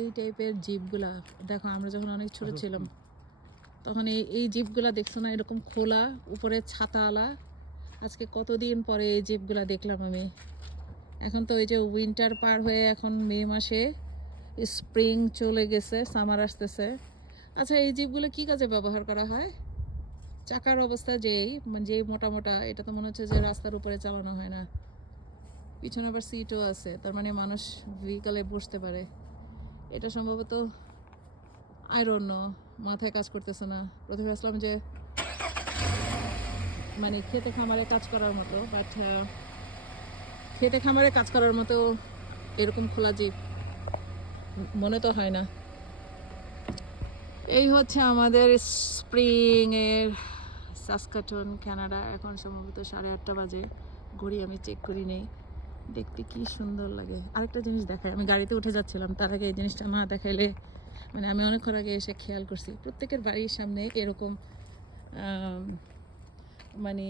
এই টাইপের জিপগুলা দেখো, আমরা যখন অনেক ছোট ছিলাম তখন এই জিপগুলা দেখছো না, এরকম খোলা, উপরে ছাতাওয়ালা। আজকে কতদিন পরে এই জিপগুলা দেখলাম আমি। এখন তো ওই যে উইন্টার পার হয়ে এখন মে মাসে স্প্রিং চলে গেছে, সামার আসতেছে। আচ্ছা, এই জিপগুলো কি কাজে ব্যবহার করা হয়? চাকার অবস্থা যেই মোটা মোটা, এটা তো মনে হচ্ছে যে রাস্তার উপরে চালানো হয় না। পিছনে আবার সিটও আছে, তার মানে মানুষ ভেহিকলে বসতে পারে। এটা সম্ভবত আই ডোন্ট নো, মাথায় কাজ করতেছে না। প্রথমে ভাবলাম যে মানে খেতে খামারে কাজ করার মতো, বাট খেতে খামারে কাজ করার মতো এরকম খোলা জিপ মনে তো হয় না। এই হচ্ছে আমাদের স্প্রিং এর সাসকাটন, কানাডা। এখন সম্ভবত 8:30 বাজে, ঘড়ি আমি চেক করি নেই। দেখতে কি সুন্দর লাগে। আরেকটা জিনিস দেখায়, আমি গাড়িতে উঠে যাচ্ছিলাম, তার আগে এই জিনিসটা না দেখাইলে, মানে আমি অনেকক্ষণ আগে এসে খেয়াল করছি প্রত্যেকের বাড়ির সামনে এরকম মানে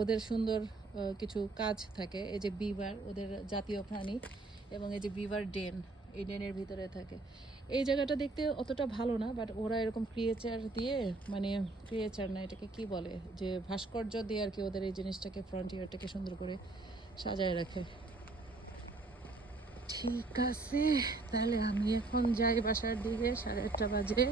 ওদের সুন্দর কিছু কাজ থাকে। এই যে বিভার, ওদের জাতীয় প্রাণী, এবং এই যে বিভার ডেন, এই ডেনের ভিতরে থাকে। এই জায়গাটা দেখতে অতটা ভালো না, বাট ওরা এরকম ক্রিয়েচার দিয়ে, মানে ক্রিয়েচার না, এটাকে কি বলে, যে ভাস্কর্য দিয়ে আর কি, ওদের এই জিনিসটাকে, ফ্রন্টিয়ারটাকে সুন্দর করে সাজায় রাখে। ঠিক আছে, তাহলে আমি এখন যাই বাসার দিকে, 8:30 বাজে।